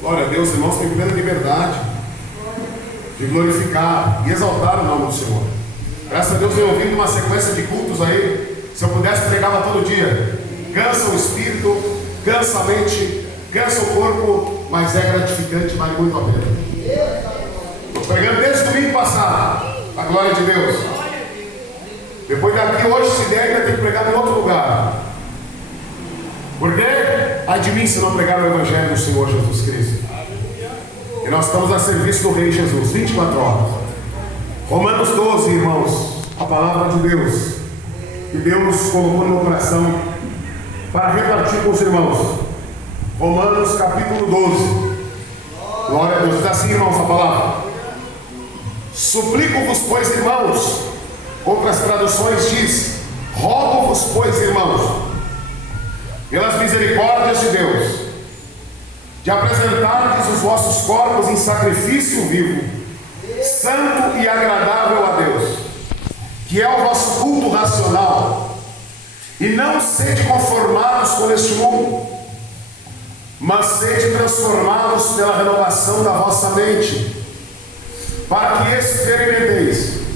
Glória a Deus, irmãos, tem plena liberdade de glorificar e exaltar o nome do Senhor. Graças a Deus, eu ouvindo uma sequência de cultos aí. Se eu pudesse, pregava todo dia. Cansa o espírito, cansa a mente, cansa o corpo, mas é gratificante, vale muito a pena. Estou pregando desde o domingo passado, a glória de Deus. Depois daqui, hoje, se der, ainda tem que pregar em outro lugar. Porque, ai de mim se não pregar o Evangelho do Senhor Jesus Cristo. E nós estamos a serviço do Rei Jesus, 24 horas. Romanos 12, irmãos, a palavra de Deus, que Deus colocou no meu coração para repartir com os irmãos. Romanos capítulo 12. Glória a Deus. Diz assim, irmãos, a palavra: suplico-vos, pois, irmãos. Outras traduções diz: rogo-vos, pois, irmãos, pelas misericórdias de Deus, de apresentardes os vossos corpos em sacrifício vivo, santo e agradável a Deus, que é o vosso culto racional. E não sede conformados com este mundo, mas sede transformados pela renovação da vossa mente, para que experimenteis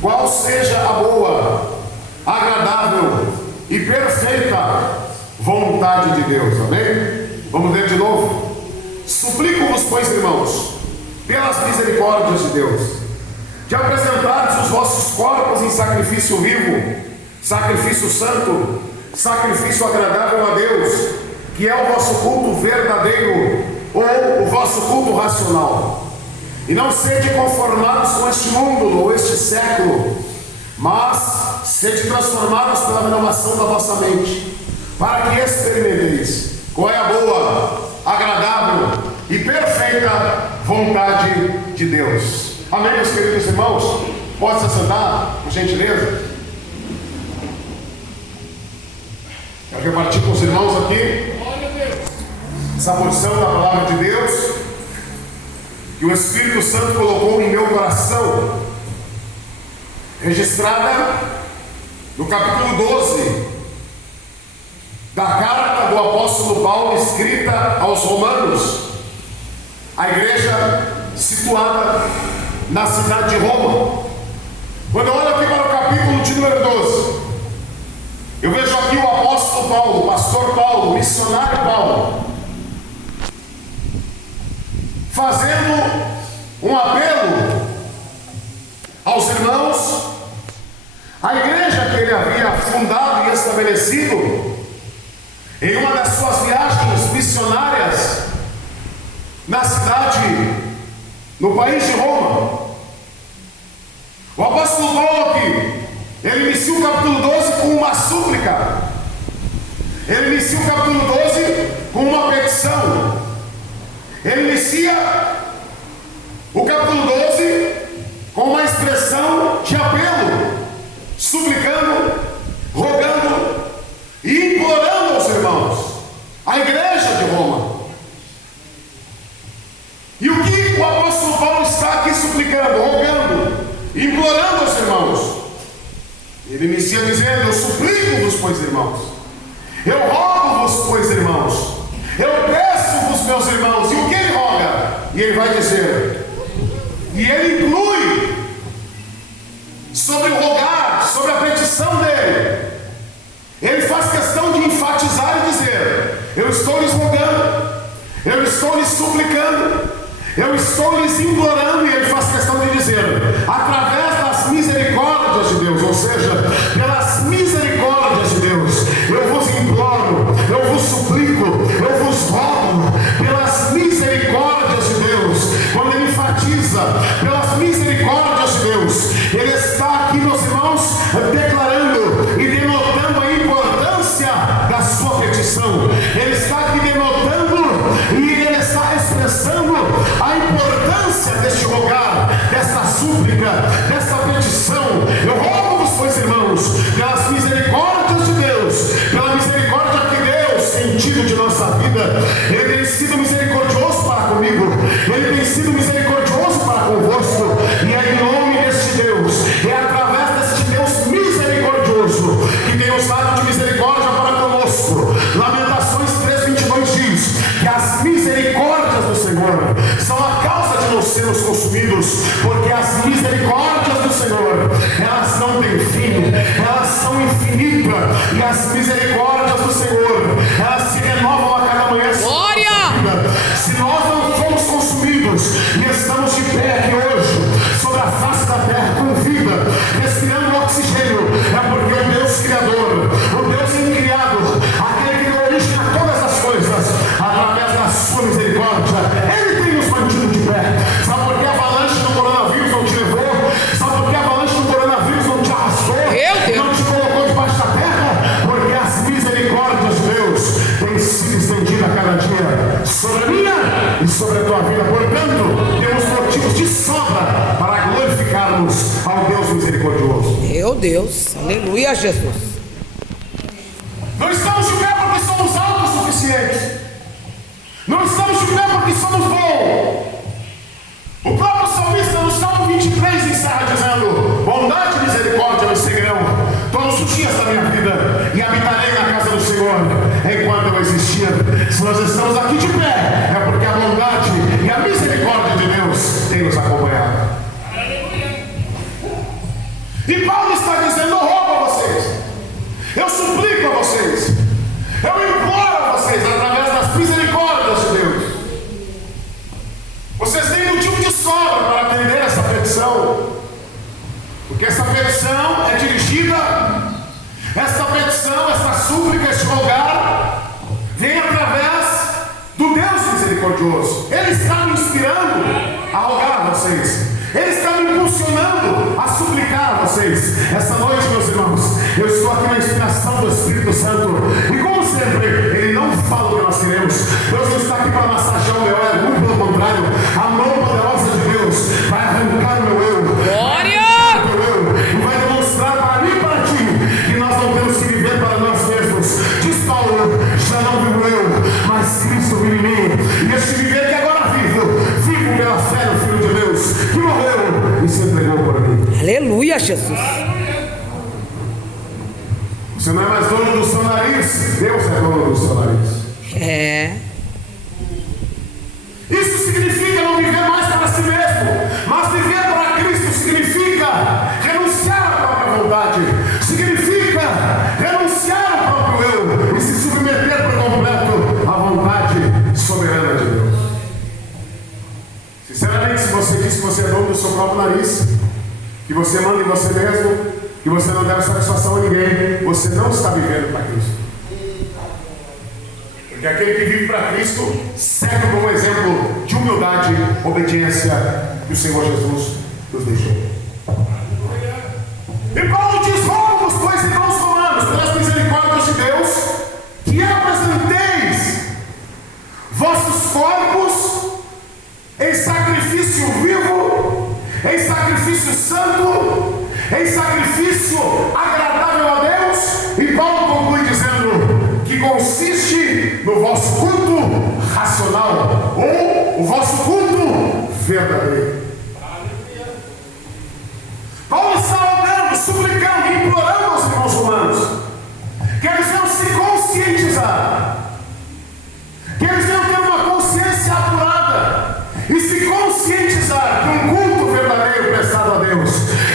qual seja a boa, agradável e perfeita vontade de Deus. Amém? Vamos ler de novo. Suplico-vos, pois, irmãos, pelas misericórdias de Deus, de apresentardes os vossos corpos em sacrifício vivo, sacrifício santo, sacrifício agradável a Deus, que é o vosso culto verdadeiro, ou o vosso culto racional. E não sede conformados com este mundo, ou este século, mas sede transformados pela renovação da vossa mente, para que experimenteis qual é a boa, agradável e perfeita vontade de Deus. Amém, meus queridos irmãos? Pode se assentar, por gentileza? Quero repartir com os irmãos aqui essa porção da palavra de Deus que o Espírito Santo colocou em meu coração, registrada no capítulo 12 da carta do apóstolo Paulo, escrita aos Romanos, a igreja situada na cidade de Roma. Quando eu olho aqui para o capítulo de número 12, eu vejo aqui o apóstolo Paulo, o pastor Paulo, o missionário Paulo, fazendo um apelo aos irmãos, à igreja que ele havia fundado e estabelecido em uma das suas viagens missionárias na cidade, no país de Roma. O apóstolo Paulo aqui, ele inicia o capítulo 12 com uma súplica. Ele inicia o capítulo 12 com uma petição. Ele inicia o capítulo 12 com uma expressão de apelo, suplicando, rogando e implorando aos irmãos, à igreja de Roma. E o que o apóstolo Paulo está aqui suplicando, rogando, implorando aos irmãos? Ele inicia dizendo: eu suplico-vos, pois, irmãos, eu rogo-vos, pois, irmãos, eu peço-vos, meus irmãos. E o que ele roga? E ele vai dizer, e ele inclui sobre o rogar, sobre a petição dele, ele faz questão de enfatizar e dizer: eu estou lhes rogando, eu estou lhes suplicando, eu estou lhes implorando. E ele faz questão de dizer: através das misericórdias de Deus, ou seja, pelas misericórdias de Deus, eu vos imploro, eu vos suplico, eu vos rogo, pelas misericórdias de Deus. Quando ele enfatiza pelas misericórdias de Deus, ele está aqui, meus irmãos, declarando e denotando a importância da sua petição. Ele está aqui denotando e ele está expressando a importância deste rogar, desta súplica, desta petição. Eu rogo-vos, pois, irmãos, pelas misericórdias de Deus, pela misericórdia que Deus tem tido de nossa vida. Ele tem sido misericordioso para comigo, ele tem sido misericordioso para convosco, e é em nome deste Deus, é através deste Deus misericordioso que tem usado de misericórdia para conosco. Lamentações 3:22 diz que as misericórdias Senhor, são a causa de não sermos consumidos, porque as misericórdias do Senhor, elas não têm fim, elas são infinitas, e as misericórdias do Senhor, elas se renovam a cada manhã. Glória! Se nós não fomos consumidos e estamos de pé aqui hoje, sobre a face da terra, com vida, respirando oxigênio, é porque o Deus Criador, o Deus incriado, aquele que deu origem a todas as coisas, através da sua misericórdia, Ele tem nos mantido de pé. Sabe por que a avalanche do coronavírus não te levou? Sabe por que a avalanche do coronavírus não te arrastou? Não te colocou debaixo da terra? Porque as misericórdias de Deus têm sido estendidas a cada dia sobre a minha e sobre a tua vida. Portanto, temos motivos de sobra para glorificarmos ao Deus misericordioso. Meu Deus, aleluia, Jesus. Não estamos de pé porque somos autossuficientes. Não estamos de pé porque somos bons. O próprio salmista no Salmo 23 encerra dizendo: bondade e misericórdia me seguirão todos os dias da minha vida, e habitarei na casa do Senhor enquanto eu existir. Se nós estamos aqui de pé, é porque a bondade e a misericórdia de Deus tem nos acompanhado. E Paulo está dizendo: eu rogo a vocês, eu suplico a vocês, eu imploro a vocês, através das misericórdias de Deus. Vocês têm motivo de sobra para atender essa petição, porque essa petição é dirigida, essa petição, essa súplica, este rogar, vem através do Deus misericordioso. Ele está me inspirando a rogar a vocês, Ele está me impulsionando a suplicar a vocês. Essa noite, meus irmãos, eu estou aqui na inspiração do Espírito Santo, e como sempre, Ele não fala o que nós queremos. Deus não está aqui para massagear o meu ego, muito pelo contrário, a mão poderosa de Deus vai arrancar o meu eu, Glória! e vai demonstrar para mim e para ti que nós não temos que viver para nós mesmos. Diz Paulo: já não vivo eu, mas Cristo vive em mim, e este viver que agora vivo pela fé no Filho de Deus, que morreu e se entregou por mim. Aleluia, Jesus. Você não é mais dono do seu nariz, Deus é dono do seu nariz. É. Isso significa não viver mais para si mesmo, mas viver para Cristo significa renunciar à própria vontade, significa renunciar ao próprio eu e se submeter por completo à vontade soberana de Deus. Sinceramente, se você diz que você é dono do seu próprio nariz, que você manda em você mesmo, que você não deve satisfação a ninguém, você não está vivendo para Cristo. Porque aquele que vive para Cristo segue como exemplo de humildade, obediência que o Senhor Jesus nos deixou. E Paulo diz: rogo-vos, pois, irmãos romanos, pelas misericórdias de Deus, que apresenteis vossos corpos em sacrifício vivo, em sacrifício santo, em sacrifício agradável a Deus. E Paulo conclui dizendo que consiste no vosso culto racional, ou o vosso culto verdadeiro. Paulo está orando, suplicando, implorando aos irmãos romanos que eles venham se conscientizar, que eles venham ter uma consciência apurada e se conscientizar que um culto verdadeiro prestado a Deus,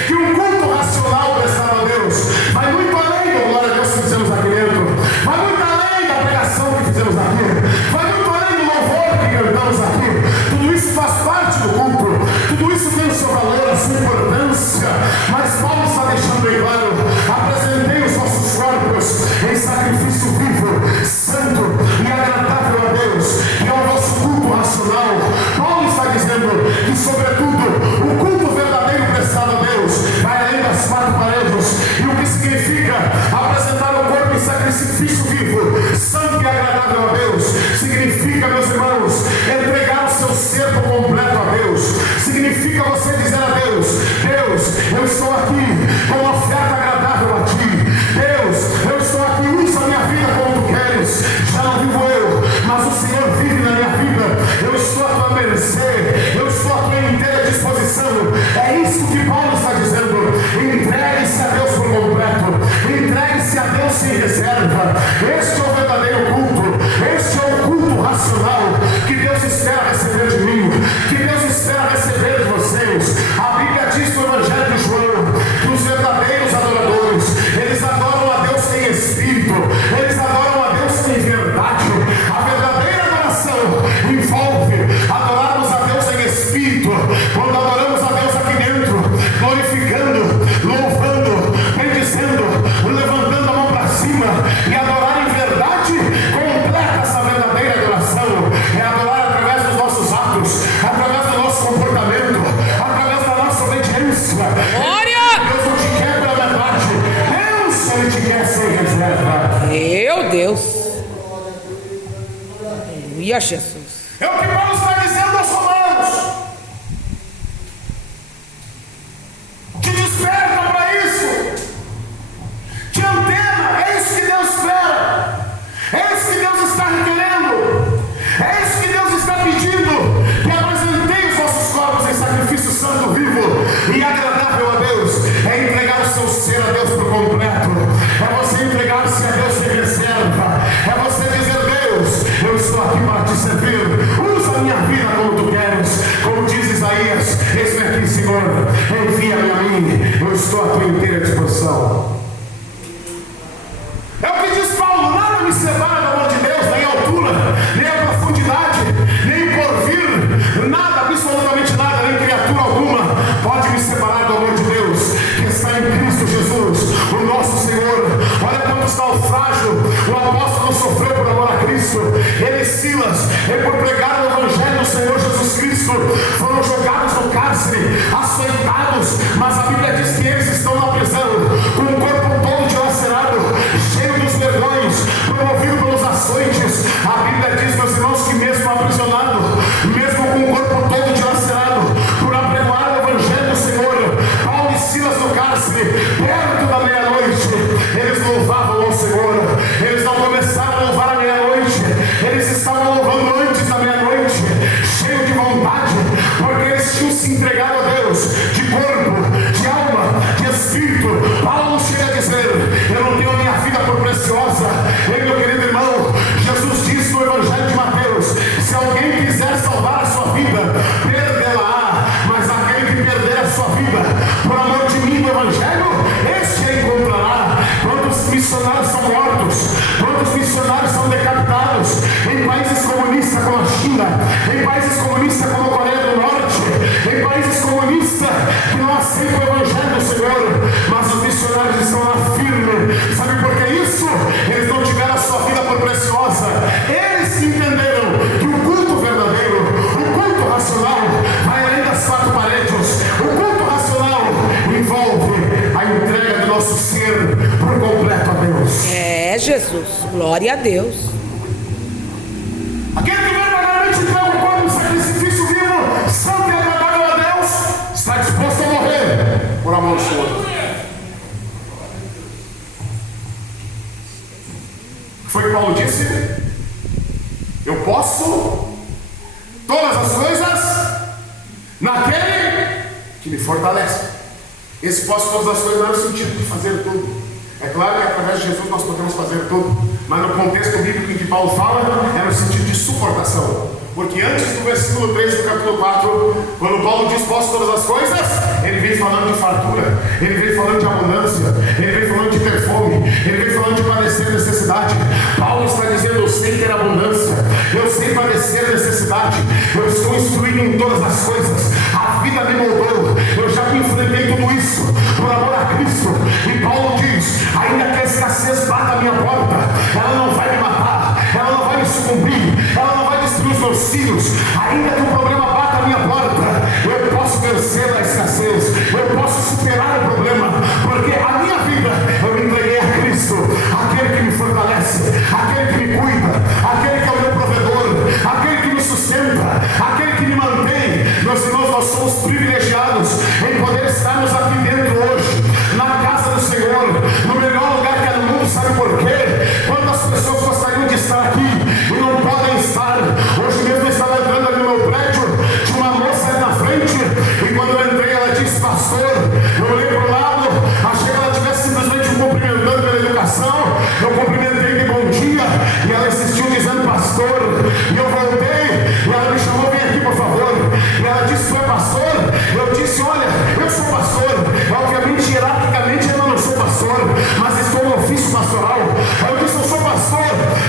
que um culto racional prestado a Deus, vai muito além da glória a Deus que fizemos aqui dentro, vai muito além da pregação que fizemos aqui, vai muito além do louvor que cantamos aqui. Tudo isso faz parte do culto, tudo isso tem o seu valor, a sua importância, mas Paulo está deixando bem claro: apresentei os vossos corpos em sacrifício vivo, santo e agradável a Deus, e ao vosso culto racional. Paulo está dizendo que, sobretudo, o culto verdadeiro prestado a Deus vai além das quatro paredes. E o que significa apresentar o corpo em sacrifício vivo, santo e agradável a Deus? Significa, meus irmãos, entregar o seu ser por completo a Deus. Significa você dizer a Deus: Deus, eu estou aqui com uma oferta agradável a ti. Deus, eu estou aqui, usa a minha vida como tu queres. Já não vivo eu, mas o Senhor vive na minha vida. Eu estou a tua mercê, eu estou à tua inteira disposição. É isso que Paulo está dizendo: entregue-se a Deus por completo, entregue-se a Deus sem reserva. Este é o verdadeiro culto, este é o culto racional que Deus espera receber de mim. Aleluia, Jesus. É o que Paulo está dizendo aos romanos. Te desperta para isso. Te antena. É isso que Deus espera. É isso que Deus está requerendo. É isso que Deus está pedindo. Que apresentei os vossos corpos em sacrifício santo, vivo e agradável a Deus. É entregar o seu ser a Deus por completo. É você entregar-se a Deus sem reserva. É você dizer: Deus, eu estou aqui para te servir. Usa a minha vida como tu queres. Como diz Isaías: eis-me aqui, Senhor, envia-me a mim. Eu estou à tua inteira disposição. É o que diz Paulo: nada me separa do amor de Deus, nem a altura, nem a profundidade, nem o porvir, nada, absolutamente nada, nem criatura alguma pode me separar do amor de Deus que está em Cristo Jesus, o nosso Senhor. Olha quanto naufrágio o apóstolo sofreu por amor a Cristo. Ele e Silas, por pregar o evangelho do Senhor Jesus Cristo, foram jogados no cárcere, açoitados, mas a Bíblia diz que eles estão na prisão com o corpo todo dilacerado, cheio dos vergões, promovido pelos açoites. A Bíblia diz, meus irmãos, que mesmo aprisionado, mesmo com o corpo todo dilacerado, por apregoar o evangelho do Senhor, Paulo e Silas no cárcere, perto da meia-noite, eles louvavam ao Senhor. Eles não começaram a louvar à meia-noite, eles estavam louvando antes da meia-noite, cheio de vontade, porque eles tinham se entregado a Deus de corpo, de alma, de espírito. Paulo chega a dizer: eu não tenho a minha vida por preciosa. Ei, meu querido irmão, Jesus diz no Evangelho de Mateus: se alguém quiser salvar a sua vida, perdê-la-á, mas aquele que perder a sua vida por amor de mim, do Evangelho, este a encontrará. Quantos missionários são mortos, quantos missionários são decapitados em países comunistas como a China, em países comunistas como a Coreia do Norte, em países comunistas que não aceitam o Evangelho do Senhor, mas os missionários estão lá firmes. Sabe por que isso? Eles não tiveram a sua vida por preciosa. Eles entenderam que o culto verdadeiro, o culto racional, vai além das quatro paredes. O culto racional envolve a entrega do nosso ser por completo a Deus. É, Jesus. Glória a Deus. Aquele que verdadeiramente entrega o corpo em sacrifício vivo, santo e agradável a Deus, está disposto a morrer por amor do Senhor. Foi o que Paulo disse: eu posso todas as coisas naquele que me fortalece. Esse posso todas as coisas não é no sentido de fazer tudo. É claro que através de Jesus nós podemos fazer tudo, mas no contexto bíblico em que Paulo fala, é no sentido de suportação. Porque antes do versículo 3 do capítulo 4, quando Paulo diz posso todas as coisas, ele vem falando de fartura, ele vem falando de abundância, ele vem falando de ter fome, ele vem falando de padecer necessidade. Paulo está dizendo: eu sei ter abundância, eu sei padecer necessidade, eu estou instruído em todas as coisas, a vida me moldou, eu já enfrentei tudo isso por amor a Cristo. E Paulo diz: ainda que a escassez bata a minha porta, ela não vai me matar, ela não vai me sucumbir, ela não vai destruir os meus filhos. Ainda que o problema bata a minha porta, eu posso vencer a escassez, eu posso superar o problema, porque a minha vida eu entreguei a Cristo, aquele que me fortalece, aquele que me cuida, aquele que é o meu provedor, aquele que me sustenta, aquele que me mantém. Meus irmãos, nós somos privilegiados em poder estarmos aqui dentro hoje, na casa do Senhor, no melhor lugar que é no mundo. Sabe por quê? Quantas pessoas gostariam de estar aqui e não podem estar? Hoje mesmo eu estava entrando ali no meu prédio, tinha uma moça ali na frente, e quando eu entrei ela disse: pastor, eu olhei para o lado, achei que ela estivesse simplesmente me cumprimentando pela educação. Eu cumprimentei de bom dia, e ela insistiu dizendo: pastor. E eu voltei, e ela me chamou: vem aqui por favor. E ela disse: tu é pastor? Eu disse: olha, eu sou pastor. Obviamente, hierarquicamente eu não sou pastor, mas estou no ofício pastoral. Eu disse: eu sou pastor.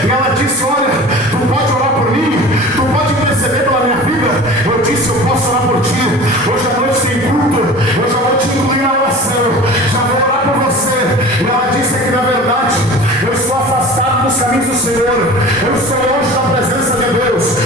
E ela disse: olha, tu pode orar por mim, tu pode interceder pela minha vida. Eu disse: eu posso orar por ti. Hoje à noite tem culto, eu já vou te incluir na oração, já vou orar por você. E ela disse que na verdade eu estou afastado dos caminhos do Senhor, eu estou longe da presença de Deus.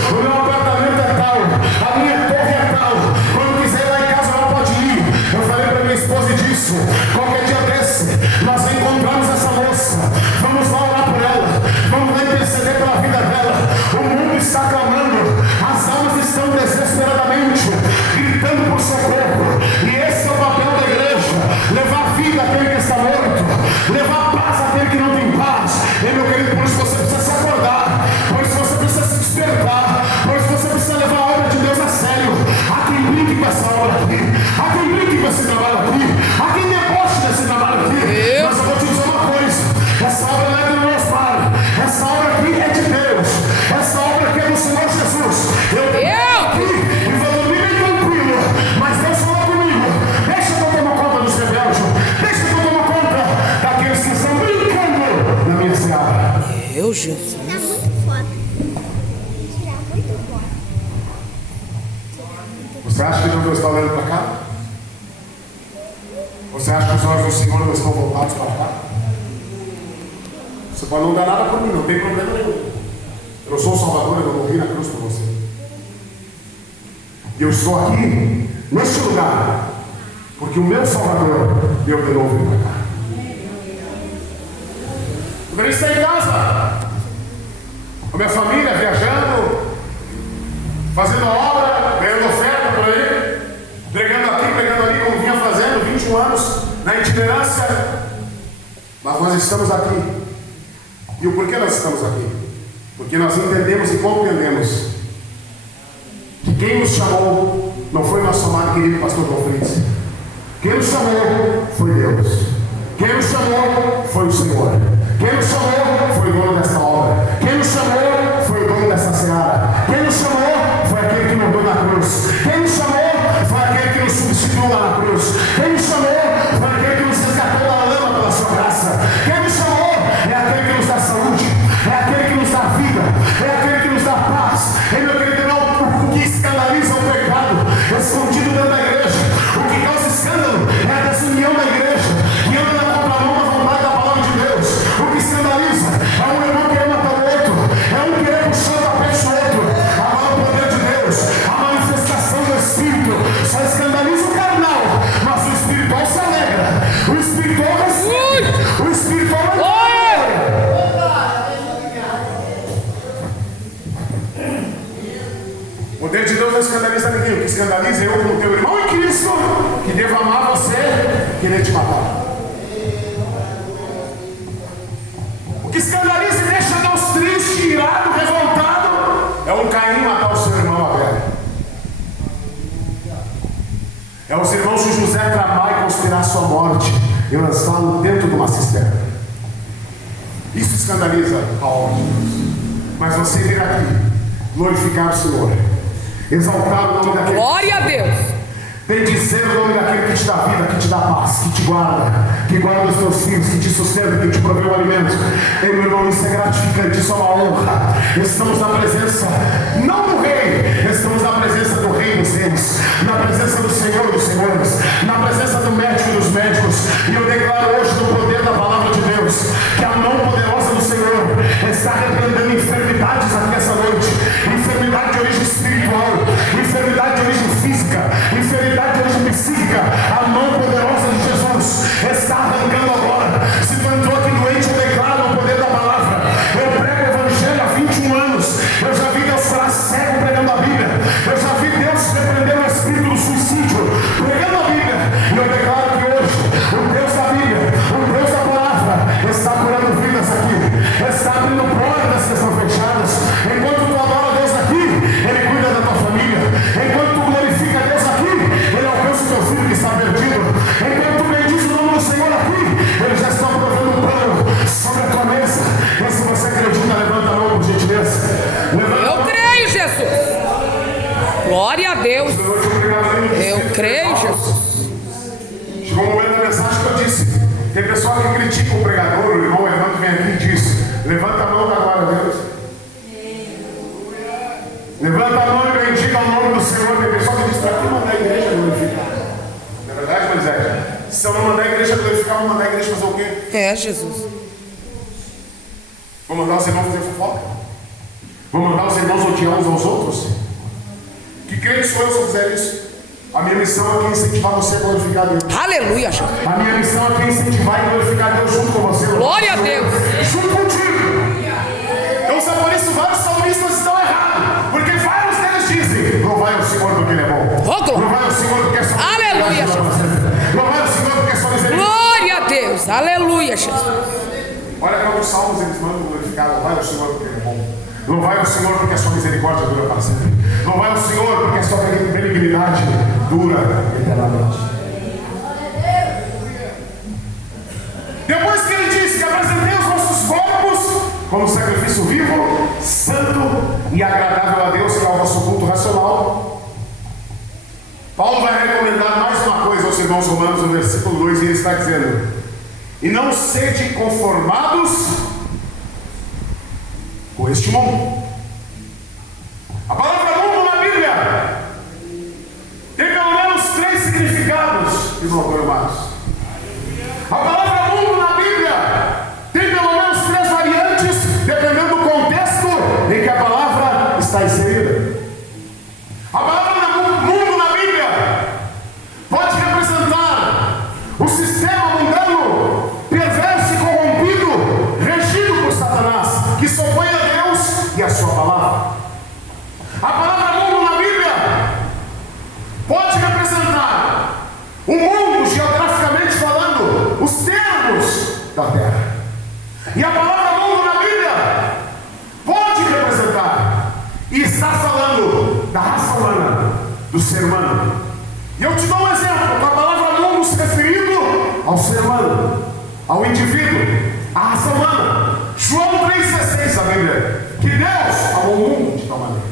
está clamando, as almas estão desesperadamente gritando por socorro. E esse é o papel da igreja: levar vida àquele que está morto, levar paz àquele que não tem paz. E meu querido, por isso você precisa se acordar, por isso você precisa se despertar, por isso você precisa levar a obra de Deus a sério. Há quem brinque com essa obra aqui, há quem brinque com esse trabalho aqui, há quem deboche desse trabalho aqui. Mas eu vou te dizer uma coisa: essa obra não é do meu pai, essa obra aqui é de Deus, essa obra aqui é do Senhor Jesus. Eu estou aqui e vou dormir bem tranquilo, mas Deus falou comigo: deixa que eu tomo conta dos rebeldes, deixa que eu tomo conta daqueles que estão brincando na minha seara. Meu Jesus. Tirar muito foto. Tirar muito foto. Você acha que Deus está olhando para cá? Você acha que os olhos do Senhor não estão voltados para cá? Você pode não dar nada por mim, não tem problema nenhum. Eu não sou o Salvador, eu não morri na cruz por você. E eu estou aqui, neste lugar, porque o meu Salvador deu de novo para cá. Poderia estar em casa, com a minha família, viajando, fazendo a obra, ganhando oferta por aí, pregando aqui, pregando ali, como vinha fazendo 21 anos na itinerância. Mas nós estamos aqui. E o porquê nós estamos aqui? Porque nós entendemos e compreendemos que quem nos chamou não foi nosso amado querido pastor Confrits. Quem nos chamou foi Deus. Quem nos chamou foi o Senhor. Quem nos chamou foi o dono dessa obra. Quem nos chamou foi o dono dessa seara. Quem nos chamou foi aquele que morreu na cruz. Quem nos chamou foi aquele que nos substituiu lá na cruz. Quem nos chamou foi aquele que nos resgatou da lama pela sua graça. Quem nos chamou é aquele que nos dá saúde, é aquele que nos dá vida, é aquele que nos dá paz. E meu querido irmão, o que escandaliza o pecado escondido dentro da igreja, o que causa escândalo é a desunião da igreja, que anda na contramão da vontade da palavra de Deus. O que escandaliza é um irmão querer matar o outro, é um querer puxar o tapete do outro. Agora o poder de Deus, a manifestação do Espírito, só escandaliza o carnal, mas o espiritual se alegra, o espiritual recebe, o espiritual alegra. O poder de Deus não escandaliza ninguém. O que escandaliza é eu, como teu irmão em Cristo, que devo amar você, querer te matar. O que escandaliza e deixa Deus triste, irado, revoltado, é um Caim matar o seu irmão Abel. É os irmãos de José tramar e conspirar sua morte e lançá-lo dentro de uma cisterna. Isso escandaliza a obra de Deus. Mas você vir aqui glorificar o Senhor, exaltar o nome daquele. Glória a Deus. Bendizer o nome daquele que te dá vida, que te dá paz, que te guarda, que guarda os teus filhos, que te sustenta, que te provê o alimento. Ei, meu irmão, isso é gratificante, isso é uma honra. Estamos na presença, não do rei, estamos na presença do rei dos reis, na presença do Senhor dos senhores, na presença do médico dos médicos. E eu declaro hoje no poder da palavra de Deus, que a mão poderosa do Senhor está repreendendo enfermidades aqui essa noite. Enfermidade de origem espiritual, enfermidade de origem física, enfermidade de origem psíquica. A mão poderosa de Jesus está arrancando agora. Se tu entrou aqui doente, eu declaro o poder da palavra. Eu prego o evangelho há 21 anos. Eu já vi Deus curar cego pregando a Bíblia. Eu já vi Deus repreender o espírito do suicídio pregando a Bíblia. E eu declaro que hoje o Deus da Bíblia, o Deus da palavra, está curando vidas aqui, está abrindo portas que estão fechadas. Enquanto tu adora Deus aqui, Ele cuida da tua família. Enquanto tu glorifica Deus aqui, Ele alcança o teu filho que está perdido. Enquanto tu bendiz o nome do Senhor aqui, Ele já está provendo um pão sobre a tua mesa. E se você acredita, levanta a mão por gentileza. Eu creio, Jesus. Glória a Deus. Eu creio, Jesus. Chegou um momento da mensagem que eu disse. Tem pessoal que critica o pregador, o irmão Evandro vem aqui e diz: levanta a mão da glória a Deus. Levanta a mão e bendiga o nome do Senhor. Tem pessoal que diz: para que mandar a igreja glorificar? Não é verdade, Moisés? Se eu não mandar a igreja glorificar, vou mandar a igreja fazer o quê? É, Jesus. Vou mandar os irmãos fazer fofoca? Vou mandar os irmãos odiar uns aos outros? Que crente sou eu se eu fizer isso? A minha missão é incentivar você a glorificar Deus. Aleluia, Jesus. A minha missão é incentivar e glorificar Deus junto com você. Glória a Deus. Junto contigo. Então, se é por isso, vários salmistas estão errados. Aleluia, Jesus. Olha quantos salmos eles mandam glorificar. Louvai o Senhor porque Ele é bom. Louvai o Senhor porque a sua misericórdia dura para sempre. Louvai o Senhor porque a sua benignidade dura eternamente. Depois que Ele disse que apresentei os nossos corpos como sacrifício vivo, santo e agradável a Deus, que é o vosso culto racional, Paulo vai recomendar mais uma coisa aos irmãos romanos no versículo 2, e ele está dizendo: e não sede conformados com este mundo. A palavra mundo na Bíblia tem pelo menos 3 significados, irmãos amados. A palavra mundo na Bíblia tem pelo menos 3 variantes, dependendo do contexto em que a palavra está inserida. A palavra mundo na Bíblia pode representar o sistema mundano, perverso e corrompido, regido por Satanás, que se opõe a Deus e a sua palavra. A palavra mundo na Bíblia pode representar o mundo, geograficamente falando, os termos da terra. E a palavra mundo na Bíblia pode representar, e está falando da raça humana, do ser humano. E eu te dou um exemplo, com a palavra mundo se referindo ao ser humano, ao indivíduo, à raça humana. João 3,16, a Bíblia, que Deus amou o mundo de tal maneira.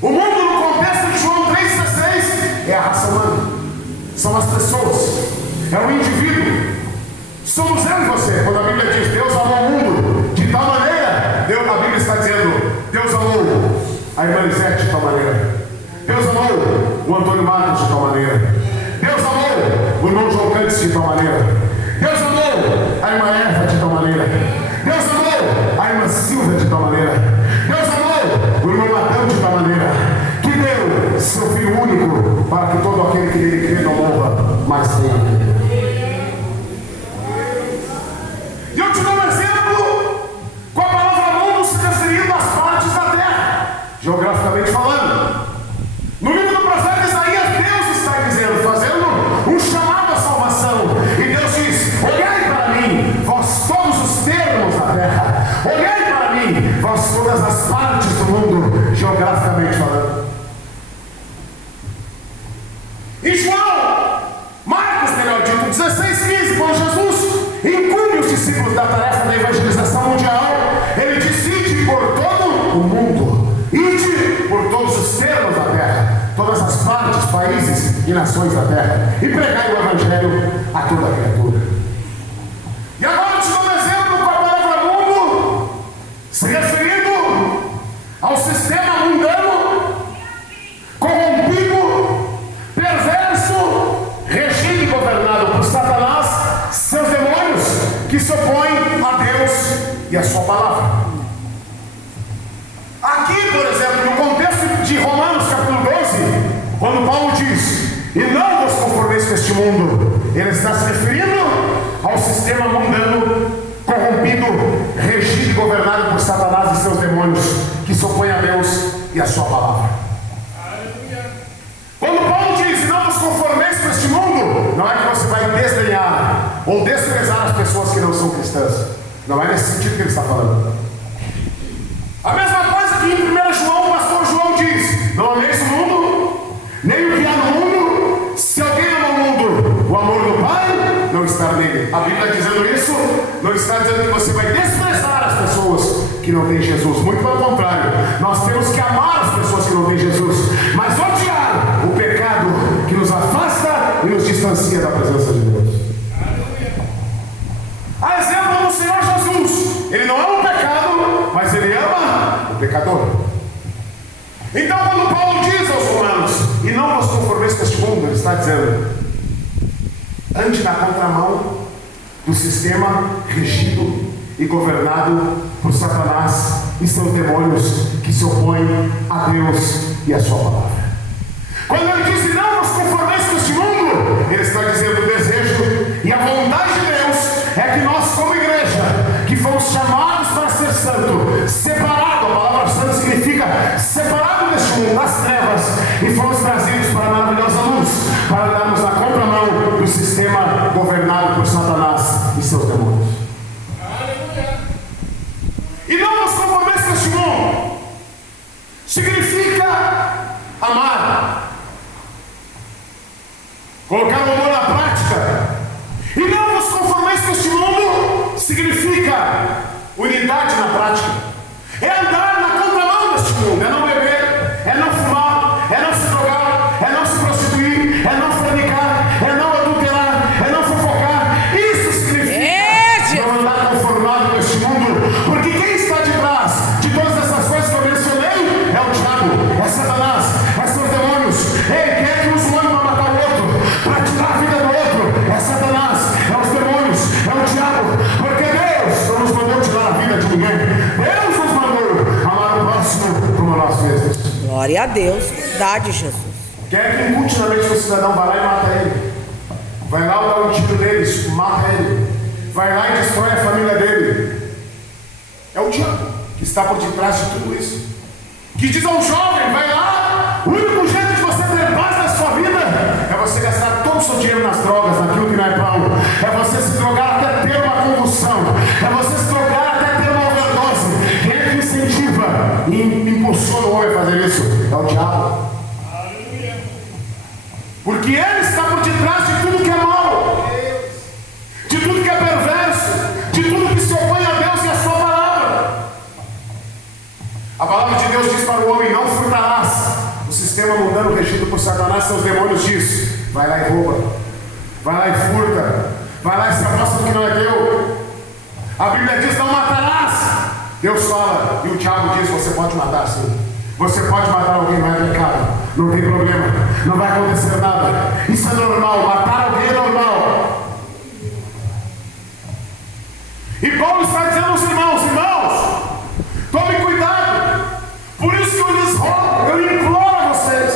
O mundo, no contexto de João 3,16, é a raça humana, são as pessoas, é o indivíduo. Somos eu e você. Quando a Bíblia diz Deus amou o mundo de tal maneira, a Bíblia está dizendo Deus amou a irmã Lisete de tal maneira, Deus amou o Antônio Marcos de tal maneira, Deus amou o irmão João Cantes de tal maneira, Deus amou a irmã Eva de tal maneira, Deus amou a irmã Silvia de tal maneira, Deus amou o irmão Adão de tal maneira, que deu seu Filho único para que todo aquele que nele crê não morra, mas tenha vida. E eu te dou um exemplo com a palavra mundo se referindo às partes da terra, geograficamente falando. No livro do profeta Isaías, Deus está dizendo, fazendo um chamado à salvação. E Deus diz: olhai para mim, vós todos os termos da terra. Olhai para mim, vós todas as partes do mundo, geograficamente falando. Em João, Marcos, melhor dito, 16:15, quando Jesus incumbe os discípulos da tarefa da evangelização mundial, ele diz: ide por todo o mundo, ide por todos os termos da terra, todas as partes, países e nações da terra, e pregai o evangelho a toda criatura. E agora eu te dou um exemplo com a palavra mundo, se referindo ao sistema mundano, corrompido, perverso, regido e governado por Satanás, seus demônios, que se opõem a Deus e a sua palavra. Aqui, por exemplo, no contexto de Romanos capítulo 12, quando Paulo diz: e não vos conformeis com este mundo, ele está se referindo ao sistema mundano, corrompido, regido e governado por Satanás e seus demônios, que se opõem a Deus e a sua palavra. Quando Paulo diz: não vos conformeis com este mundo, não é que você vai desdenhar ou desprezar as pessoas que não são cristãs. Não é nesse sentido que ele está falando. A mesma coisa que em 1 João, o pastor João diz: não ameis o mundo, nem o que há no mundo. Se alguém ama o mundo, o amor do Pai não está nele. A Bíblia dizendo isso, não está dizendo que você vai desprezar as pessoas que não têm Jesus. Muito pelo contrário, nós temos que amar as pessoas que não têm Jesus, mas odiar o pecado que nos afasta e nos distancia da presença de Deus. A exemplo do Senhor Jesus, ele não ama o pecado, mas ele ama o pecador. Então, quando Paulo diz aos romanos: e não vos conformeis com este mundo, ele está dizendo: ande na contramão do sistema regido e governado por Satanás e seus demônios, que se opõem a Deus e a sua palavra. Quando ele diz: e não vos conformeis com este mundo, ele está dizendo: o desejo e a vontade de Deus é que nós, como igreja, que fomos chamados para ser santo, separado, a palavra santo significa separado deste mundo, das trevas, e fomos trazidos para a maravilhosa luz, para darmos na contramão do sistema governado por Satanás e seus demônios. significa amar. Colocar o amor na prática. E não vos conformeis com este mundo significa unidade na prática. É andar na contramão deste mundo, é não beber, é não fumar, é não se drogar, é não se prostituir, é não fornicar, é não adulterar, é não fofocar. Isso significa não andar conformado com este mundo, porque quem está de trás de todas essas coisas que eu mencionei é o diabo, é Satanás, são os demônios. Ele quer que uns olhem para matar o outro, para tirar a vida do outro. É Satanás, é os demônios, é o diabo, porque Deus não nos mandou tirar a vida de ninguém. Deus nos mandou amar o próximo como nós mesmos. Glória a Deus. Verdade, Jesus. Quer que incute na mente do cidadão, vai lá e mata ele. Vai lá dar um tiro neles, mata ele. Vai lá e destrói a família dele. É o diabo que está por detrás de tudo isso. Que diz ao jovem, vai lá, o único jeito de você ter paz na sua vida é você gastar todo o seu dinheiro nas drogas, naquilo que não é pão. É você se drogar até ter uma convulsão. É você se drogar até ter uma overdose. Quem é que incentiva e impulsiona o homem a fazer isso? É o diabo. Porque ele está por detrás de tudo que é mal, de tudo que é perverso, de tudo que se opõe a Deus e a sua palavra. A palavra de Deus diz para o homem, não furtarás. O sistema mundano regido por Satanás, seus demônios diz, vai lá e rouba, vai lá e furta, vai lá e se aposta do que não é teu. A Bíblia diz, não matarás. Deus fala, e o diabo diz, você pode matar sim. Você pode matar alguém, não é pecado, não tem problema, não vai acontecer nada. Isso é normal, matar alguém é normal. E Paulo está dizendo aos irmãos, tome cuidado. Por isso que eu lhes rogo, eu imploro a vocês,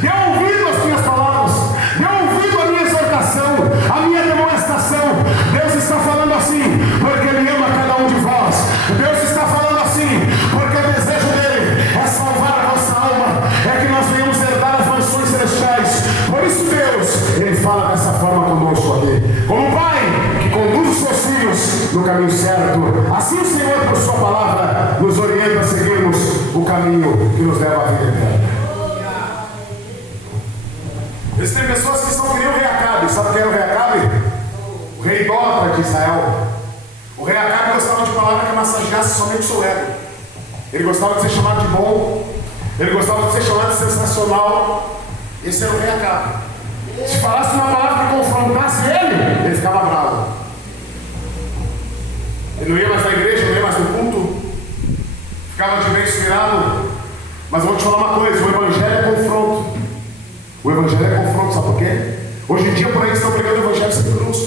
dê ouvido às minhas palavras, dê ouvido à minha exortação, à minha demonstração. Deus está falando assim, porque Ele ama cada um de vós. Deus está falando assim, porque o desejo dEle é salvar a nossa alma, é que nós venhamos herdar as mansões celestiais. Por isso Deus, Ele fala dessa forma conosco aqui, como um pai que conduz os seus filhos no caminho certo. Assim o Senhor, por sua palavra, nos orienta a seguirmos o caminho que nos leva à vida eterna. Existem pessoas que são que nem o rei Acabe. Sabe quem era o rei Acabe? O rei idólatra de Israel. O rei Acabe gostava de palavra que massageasse somente o seu ego. Ele gostava de ser chamado de bom. Ele gostava de ser chamado de sensacional. Esse era o rei Acabe. Se falasse uma palavra que confrontasse ele ficava bravo. Ele não ia mais na igreja, não ia mais no culto, ficava de beijo virado. Mas eu vou te falar uma coisa, o evangelho é confronto. O evangelho é confronto, sabe por quê? Hoje em dia por aí estão pregando o evangelho sem cruz.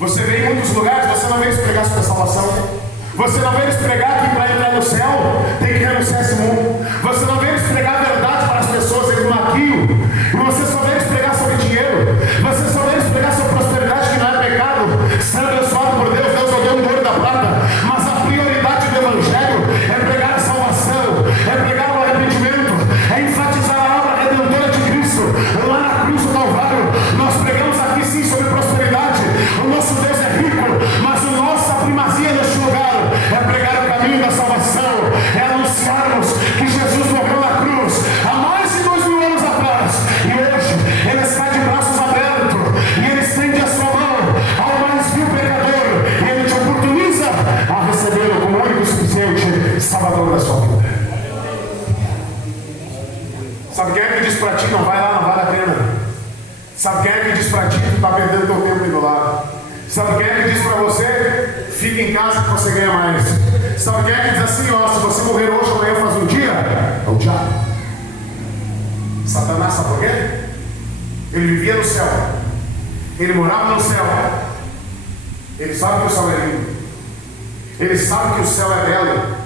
Você vê em muitos lugares, você não vê eles pregar sobre a salvação. Você não vê eles pregar que para entrar no céu tem que renunciar esse mundo. Você não vê eles pregar a verdade para as pessoas, eles maquiam. E você só vê eles pregar sobre dinheiro. Você só vê eles pregar sobre prosperidade, que não é pecado. Sendo abençoado por Deus, Deus não deu um ouro da prata. Mas a prioridade do evangelho é pregar a salvação, é pregar o arrependimento, é enfatizar a obra redentora de Cristo. Lá na cruz do Calvário, nós pregamos aqui sim sobre prosperidade. O nosso Deus é rico, mas a nossa primazia neste lugar é pregar o caminho da salvação, é anunciarmos que Jesus morreu na cruz há mais de 2000 anos atrás, e hoje Ele está de braços abertos, e Ele estende a sua mão ao mais vil pecador, e Ele te oportuniza a recebê-lo como o único e suficiente Salvador da sua vida. Sabe quem é que diz para ti, não vai lá, não vale a pena? Sabe quem é que diz para ti, tu está perdendo teu tempo indo lá? Sabe quem é que diz para você, fica em casa que você ganha mais? Sabe quem é que diz assim, ó, se você morrer hoje, amanhã faz um dia? É o diabo. Satanás, sabe por quê? Ele vivia no céu, ele morava no céu, ele sabe que o céu é lindo, ele sabe que o céu é belo,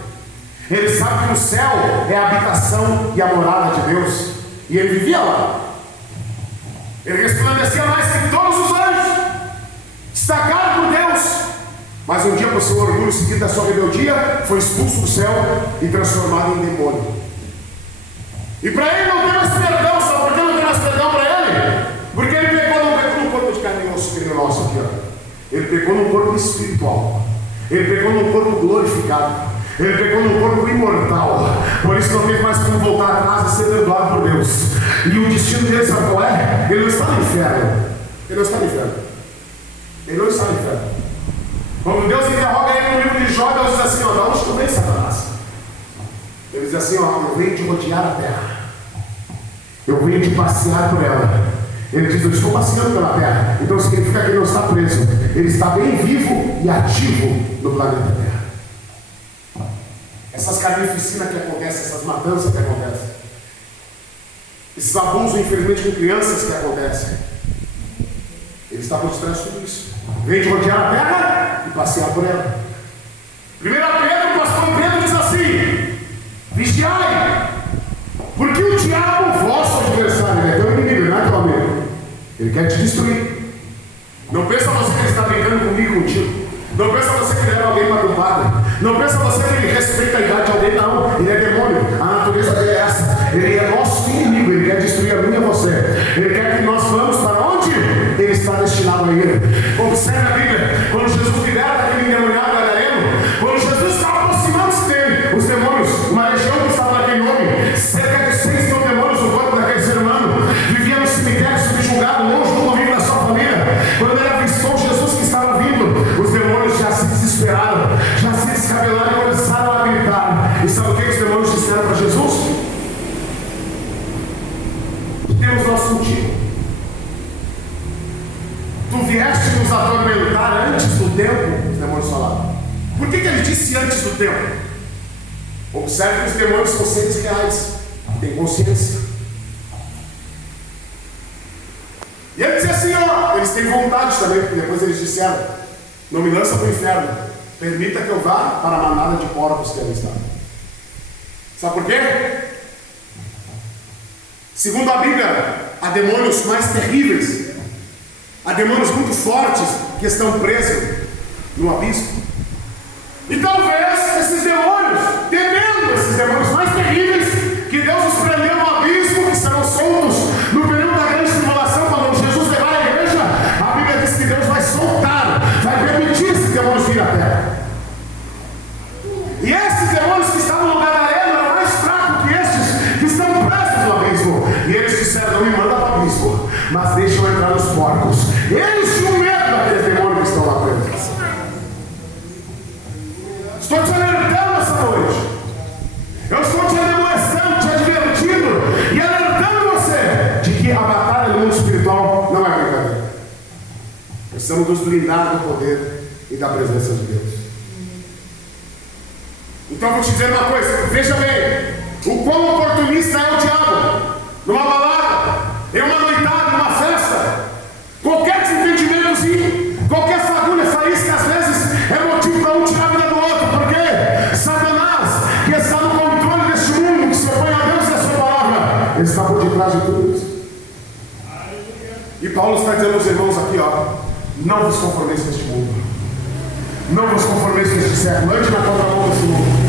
ele sabe que o céu é a habitação e a morada de Deus, e ele vivia lá. Ele resplandecia mais que todos os anjos, destacado por Deus, mas um dia por seu orgulho, seguido da sua rebeldia, foi expulso do céu e transformado em demônio. E para ele não tem mais perdão. Sabe por que não tem mais perdão para ele? Porque ele pecou, não pecou no corpo de carne e osso, que nem o nosso aqui, ó. Ele pecou no corpo espiritual, ele pecou no corpo glorificado, Ele pegou no corpo imortal. Por isso não teve mais como voltar atrás e ser perdoado por Deus. E o destino dele, sabe qual é? Ele não está no inferno. Ele não está no inferno. Ele não está no inferno. Quando Deus interroga ele no livro de Jó, Deus diz assim: ó, da onde tu vem, Satanás? Ele diz assim: ó, eu venho te rodear a terra. Eu venho te passear por ela. Ele diz: eu estou passeando pela terra. Então significa que ele não está preso. Ele está bem vivo e ativo no planeta Terra. Essas carnificinas que acontecem, essas matanças que acontecem, esses abusos, infelizmente, com crianças que acontecem, ele está por trás de tudo isso. Vem de rodear a terra e passear por ela. 1 Pedro, o pastor Pedro diz assim: vigiai, porque o diabo, vosso adversário, é teu inimigo, não é teu amigo. Ele quer te destruir. Não pensa você que ele está brincando comigo e contigo. Não pensa você que ele é alguém para o padre. Não pensa você que ele respeita a idade de alguém, não. Ele é demônio. A natureza dele é essa. Ele é nosso inimigo. Ele quer destruir a mim e a você. Ele quer que nós vamos para onde ele está destinado a ir. Observe a Bíblia. Quando Jesus libera daquele endemoniado gadareno, quando Jesus está aproximando-se dele, os demônios, uma legião que estava naquele homem, cerca de 6 mil demônios no corpo daquele ser humano, vivia no cemitério subjugado, longe do convívio da sua família. Quando ele avistou Jesus que estava vindo, os demônios já se desesperaram, já se descabelaram e começaram a gritar. E sabe o que os demônios disseram para Jesus? Temos nosso motivo. Tu vieste nos atormentar antes do tempo, os demônios falaram. Por que ele disse antes do tempo? Observe que os demônios são seres reais, têm consciência. E ele disse assim, ó, eles têm vontade também, porque depois eles disseram: não me lança para o inferno, permita que eu vá para a manada de porcos que ali está. Sabe por quê? Segundo a Bíblia, há demônios mais terríveis, há demônios muito fortes que estão presos no abismo. E talvez esses demônios, temendo esses demônios mais terríveis, que Deus os prendeu no abismo, que serão soltos no período da grande tribulação, quando Jesus levar a igreja, a Bíblia diz que Deus vai soltar, vai permitir esses demônios vir à terra. E esses demônios que estavam no gadareno eram mais fracos que estes que estão presos no abismo. E eles disseram: não me manda para o abismo, mas deixa eu entrar nos porcos. Eles tinham medo daqueles demônios que estão lá presos. Estou te alertando essa noite. Eu estou te admoestando, te advertindo e alertando você de que a batalha do mundo espiritual não é brincadeira. Precisamos nos blindar do poder e da presença de Deus. Então eu vou te dizer uma coisa, veja bem, o quão oportunista é o diabo. Numa balada, em uma noitada, numa festa, qualquer desentendimentozinho, qualquer fagulha, faísca, às vezes é motivo para um tirar a vida do outro, porque Satanás, que está no controle deste mundo, que se opõe a Deus e a sua palavra, ele está por detrás de tudo isso. E Paulo está dizendo aos irmãos aqui, ó: não vos conformeis com este mundo, não vos conformeis com este século, ande na contramão deste mundo.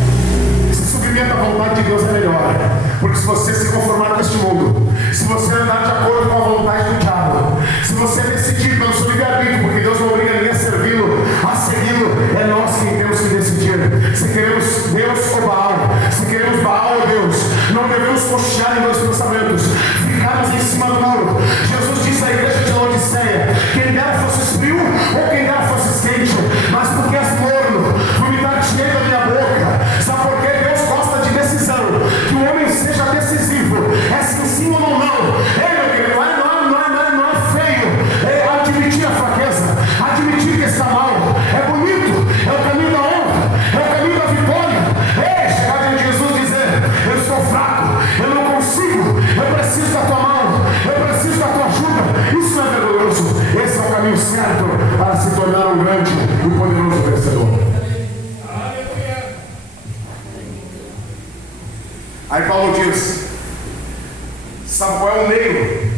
Se submeta à vontade de Deus é melhor, porque se você se conformar com este mundo, se você andar de acordo com a vontade do diabo, se você decidir pelo seu livre-arbítrio, porque Deus não obriga ninguém a servi-lo, a segui-lo, é nós quem temos que decidir se queremos Deus ou Baal. Se queremos Baal ou Deus, não devemos cochear em dois pensamentos, ficarmos em cima do muro. Jesus disse à igreja de Laodiceia: quem dera fosse frio ou quem dera fosse quente, mas porque és morno, vomitar-te da minha boca. Sabe por quê? Deus gosta de decisão, que o homem seja decisivo, é sim ou não. Não é feio admitir a fraqueza, admitir que está mal, é bonito, é o caminho da honra, é o caminho da vitória. Chegar diante de Jesus e dizer: eu estou fraco, eu não consigo, eu preciso da tua mão, eu preciso da tua ajuda. Isso não é vergonhoso, esse é o caminho certo para se tornar um grande e poderoso vencedor. Aí Paulo diz: sabe qual é o meio?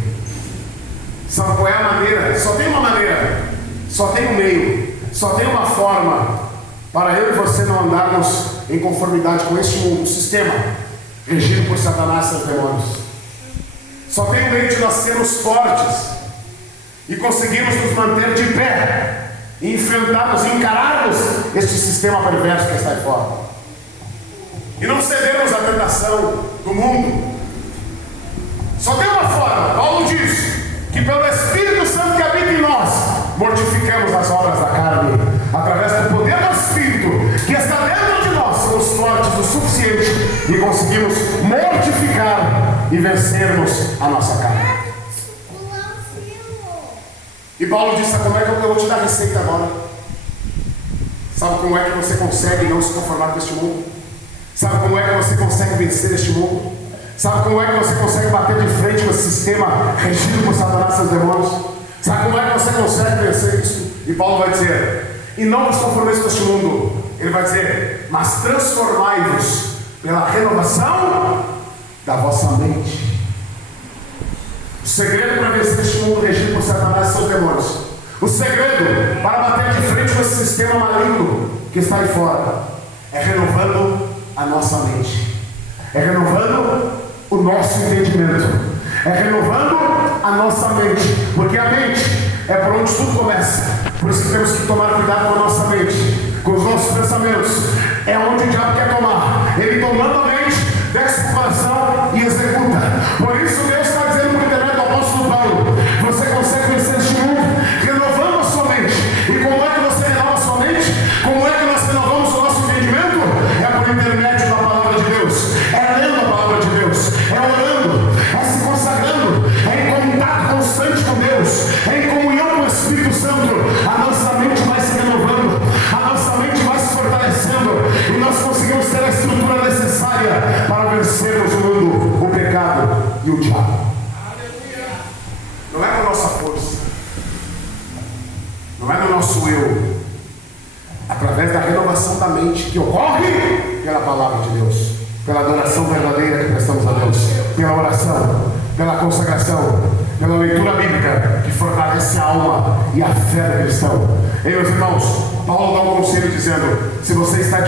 Sabe qual é a maneira? Só tem uma maneira, só tem um meio, só tem uma forma para eu e você não andarmos em conformidade com este mundo, sistema regido por Satanás e seus demônios. Só tem um meio de nós sermos fortes e conseguirmos nos manter de pé e enfrentarmos e encararmos este sistema perverso que está aí fora. e não cedermos à tentação do mundo. Só tem uma forma. Paulo diz que pelo Espírito Santo que habita em nós, mortificamos as obras da carne, através do poder do Espírito que está dentro de nós, somos fortes o suficiente e conseguimos mortificar e vencermos a nossa carne. E Paulo disse: sabe como é que eu vou te dar a receita agora? Sabe como é que você consegue não se conformar com este mundo? Sabe como é que você consegue vencer este mundo? Sabe como é que você consegue bater de frente com esse sistema regido por Satanás e seus demônios? Sabe como é que você consegue vencer isso? E Paulo vai dizer: e não vos conformeis com este mundo. Ele vai dizer: mas transformai-vos pela renovação da vossa mente. O segredo para vencer este mundo regido por Satanás e seus demônios, o segredo para bater de frente com esse sistema maligno que está aí fora, é renovando a nossa mente, é renovando o nosso entendimento, é renovando a nossa mente, porque a mente é por onde tudo começa. Por isso que temos que tomar cuidado com a nossa mente, com os nossos pensamentos. É onde o diabo quer tomar. Ele tomando a mente, desce para o coração e executa. Por isso Deus está dizendo por intermédio do apóstolo Paulo: você consegue vencer este mundo renovando a sua mente. E como é que você renova a sua mente? Como é que nós renovamos o nosso entendimento? É por intermédio da palavra de Deus, é lendo a palavra de Deus, é orando, é se consagrando, é em contato constante com Deus, é em comunhão com o Espírito Santo. A nossa mente vai se renovando, a nossa mente vai se fortalecendo, e nós conseguimos ter a estrutura necessária para vencermos o mundo, o pecado e o diabo. Não é com a nossa força, não é no nosso eu, através da renovação da mente que ocorre pela palavra de Deus, pela adoração verdadeira que prestamos a Deus, pela oração, pela consagração, pela leitura bíblica que fortalece a alma e a fé do cristão. Ei, meus irmãos, Paulo dá um conselho dizendo: se você está de